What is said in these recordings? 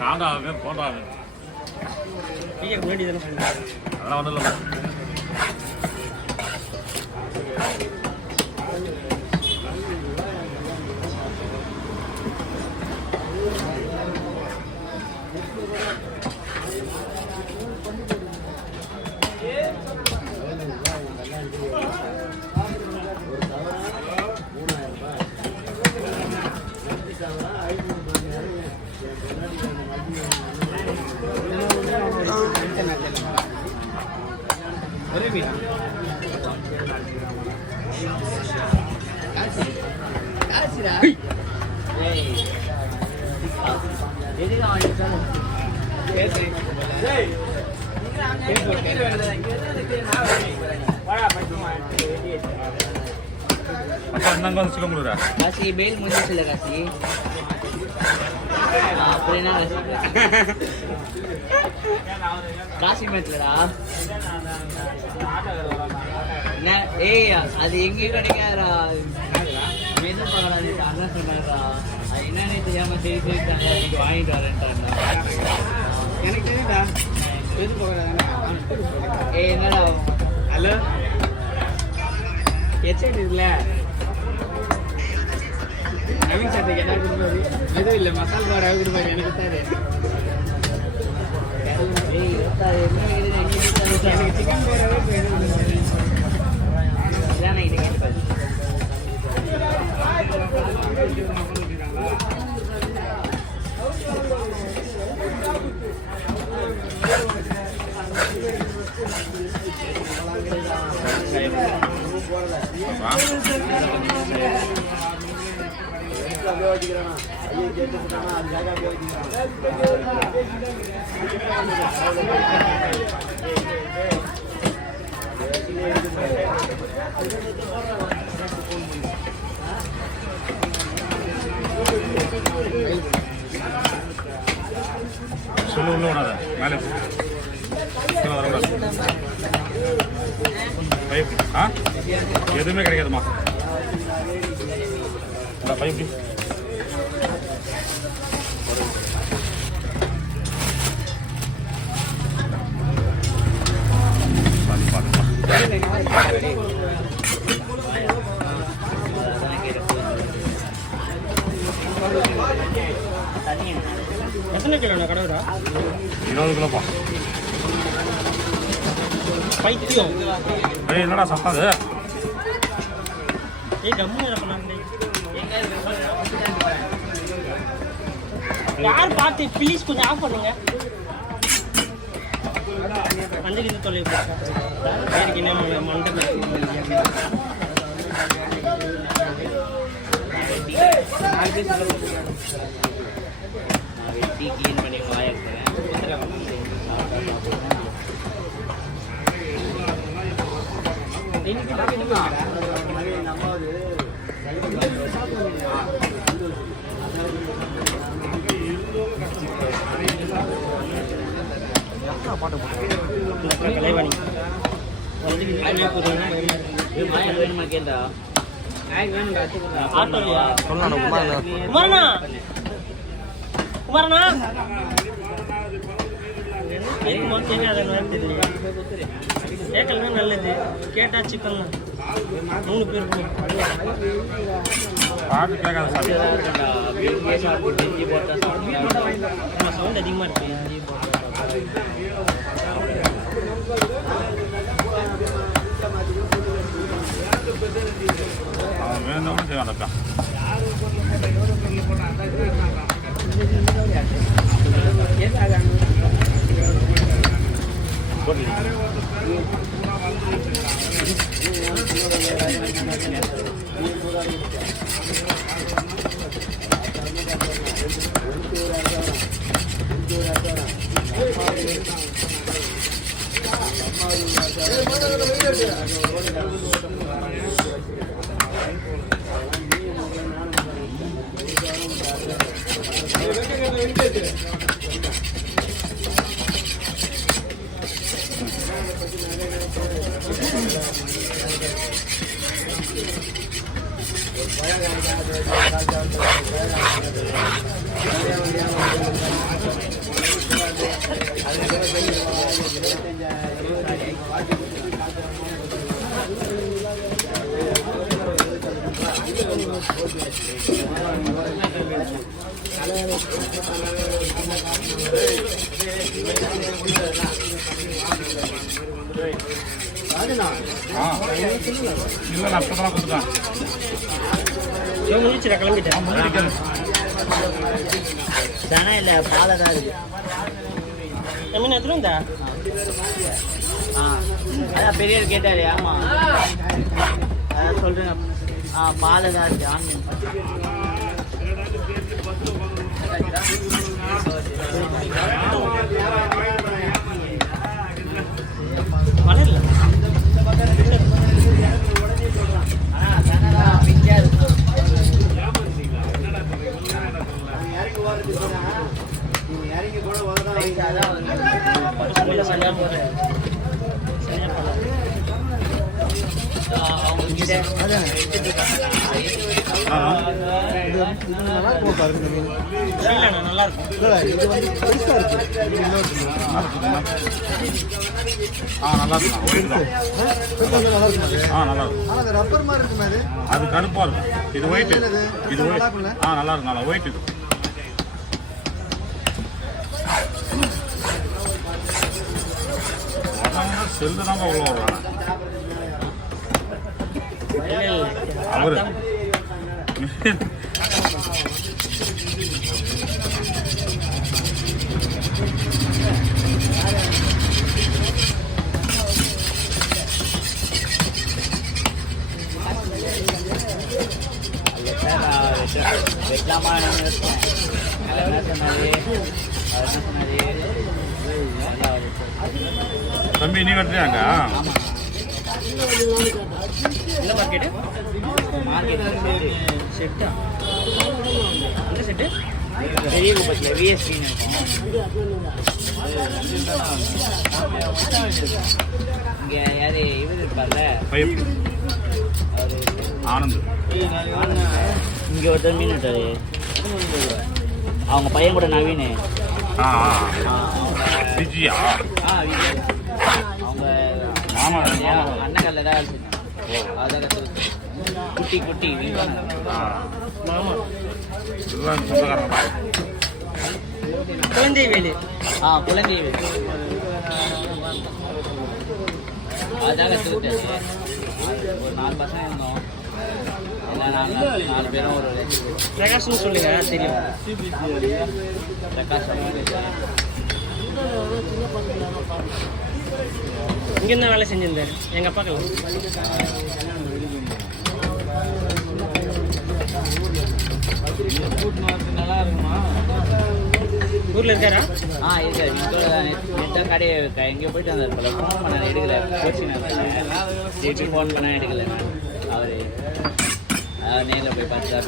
காண்டாவே போட்டாவே நீங்க முன்னாடி தானே பண்ணீங்க அதெல்லாம் ஒன்றும் இல்லை kasih bel mesti sila kasih apa kasih matlah nah அது எங்க கிடைக்காதா மெது பகலாது அண்ணா சொன்னாரா என்னன்னு தெரியாம சரி சொல்லிட்டாங்க நீங்க வாங்கிட்டு வரேன்ட்டாங்க எனக்கு தெரியுதா மெது பகலாது என்னடா ஹலோ ஹெட்செட் இல்ல நவீன் சார் என்ன கொடுப்பாரு எதுவும் இல்லை மசால் பார் கொடுப்பாரு எனக்கு தாரு எனக்கு சிக்கன் போடுறதே சொல்லு உள்ள விடாத மேலே எதுவுமே கிடைக்காதுமா பைப் எத்தனை கிலோண்ணா கடவுடா 20 கிலோப்பா பைத்தியம் என்னடா சத்தாது கம்மு யார் பார்த்து ப்ளீஸ் கொஞ்சம் ஆஃப் பண்ணுங்க அஞ்சலி தொலை பேருக்கு என்ன மண்டபம் வெட்டி கிளீன் பண்ணி வாயிருக்கிறேன் கலைவாணி வேணுமா கேட்டா குமாரண்ணா குமாரண்ணா கேட்கலன்னா நல்லது கேட்டா சிக்கன் 3 பேருக்கு சவுண்ட் அதிகமாக இருக்கு வேணும் செய்வானக்கா இல்லை நான் அப்போ தான் கொடுத்துட்டேன். முடிச்சுடா கிளம்பிட்டேன். தானே இல்லை பாலை தான் இருக்கு. மீன் எத்தனை இருந்தா? அதான் பெரியவர் கேட்டாரு. ஆமாம் அதான் சொல்கிறேன். பாலை தான் இருக்கு. ஆன்லைன் வளரல. நல்லா இருக்கும். நல்லா இருக்கும். நல்லா இருக்கும். ரப்பர் மாதிரி இருக்குமே அது. அது கருப்பா இருக்கும். இது ஒயிட். இது ஒயிட். நல்லா இருக்கும். நல்லா ஒயிட் இது. செல்லு தான் உள்ள வருவாங்க அவரு. தம்பி நீ வெட்டுறியாங்க? என்ன மார்க்கெட்டு? செட்டா? என்ன செட்டு? பெரிய குப்பத்தில் விஎஸ்பின்னு இங்கே யார் இவர் இருப்பார்ல ஆனந்த். இங்கே ஒருத்தர் மீன் விட்டாரு. அவங்க பையன் கூட நவீன். விஜயா? அவங்க மாமா அண்ணகல்ல தான் அதான் குட்டி குட்டி மாமா சொந்தக்காரங்க. குழந்தை வேலு. குழந்தை அதாங்க தூக்கிட்டாரு. ஒரு 4 பசங்க இருந்தோம். எல்லாம் 4 பேரும் ஒரு பிரகாஷ்னு சொல்லுங்க தெரியும். பிரகாஷ் இங்கே தான் வேலை செஞ்சிருந்தாரு எங்கள் அப்பாக்கள். நல்லா இருக்குமா? ஊரில் இருக்காரா? இருக்காரு. நெட்டாக கடையை எங்கேயோ போயிட்டு வந்தார் போல. ஃபோன் பண்ண எடுக்கல. கோச்சிங் திருப்பி ஃபோன் பண்ண எடுக்கல. அவர் நேரில் போய் பார்த்து தான்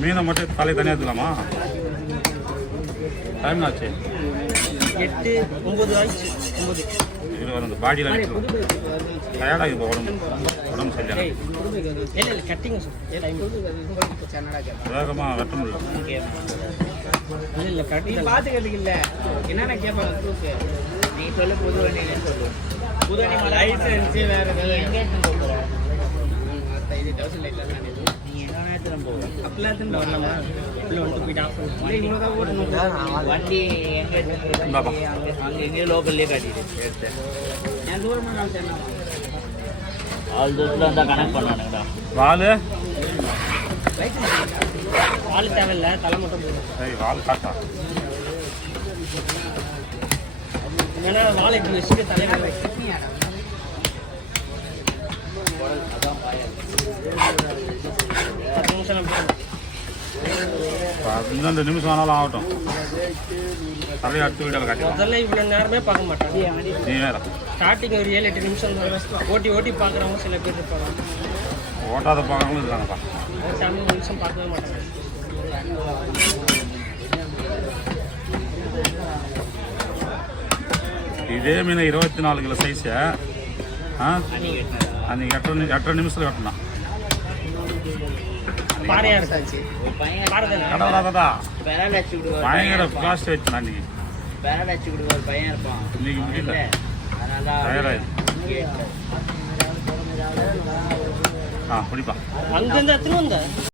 மீனை மட்டும் தலை தனியாக எடுத்துக்கலாமா? டைம் ஆச்சு. 8, 9 ஆயிடுச்சு. 9 இது அந்த பாடியில் டயர்டாக இப்போ உடம்பு சரியாக இல்லை கட்டிங்க வேகமாக வெட்ட முடியல. இல்லை கட்டி பார்த்துக்கிறதுக்கு இல்லை. என்னென்ன கேட்பாங்க ப்ரூஃபு? நீ சொல்லு. புது வண்டி சொல்லு. புது வண்டி லைசன்ஸு வேறு எங்கேயும் 50,000 லைட்டில் தான் நீ என்ன நேரத்தில் போகும். அப்படிலாம் எடுத்துட்டு வரலாமா? இப்படி வந்துட்டு போயிட்டு ஆஃப் பண்ணி இன்னும் தான் ஓட்டணும். வண்டி எங்கே அங்கே எங்கேயும் லோக்கல்லே காட்டிட்டு எடுத்தேன். என் தூரமாக நான் சொன்னேன். ஆள் தூரத்தில் வந்தால் கனெக்ட் பண்ணானுங்கடா. வால் ஆள் தேவையில்லை, தலை மட்டும் போதும். சரி வால் காட்டா. ஏன்னா வாழை இப்படி வச்சுட்டு தலைவர் வச்சு அதான் பாயா 10 நிமிஷம் 12 நிமிஷம் ஆனாலும் ஆகட்டும். தலையை அடுத்த வீட்டில் காட்டி முதல்ல இவ்வளோ நேரமே பார்க்க மாட்டாங்க. நீ வேற ஸ்டார்டிங் ஒரு 7-8 நிமிஷம் தான் ஓட்டி பார்க்குறவங்க சில பேர் இருப்பாங்க. ஓட்டாத பார்க்கறவங்களும் இருக்காங்கப்பா. 7 நிமிஷம் பார்க்கவே மாட்டாங்க. இது இதே மீன் 24 கிலோ சைஸு அன்னைக்கு வெட்டினதா? அன்றைக்கி 8 நிமிஷத்தில் வெட்டணும். பாறையா இருக்காச்சு ஒரு பையன் கடவுளாததா பெரால் அடிச்சு விடுவார். பயங்கர ஃபாஸ்ட் வெட்டினா அன்றைக்கி. பெரால் அடிச்சு விடுவார் பையன் இருப்பான். இன்னைக்கு முடியல. அதனால தயாராகிது. பிடிப்பா. அங்கேருந்து எத்தனை வந்த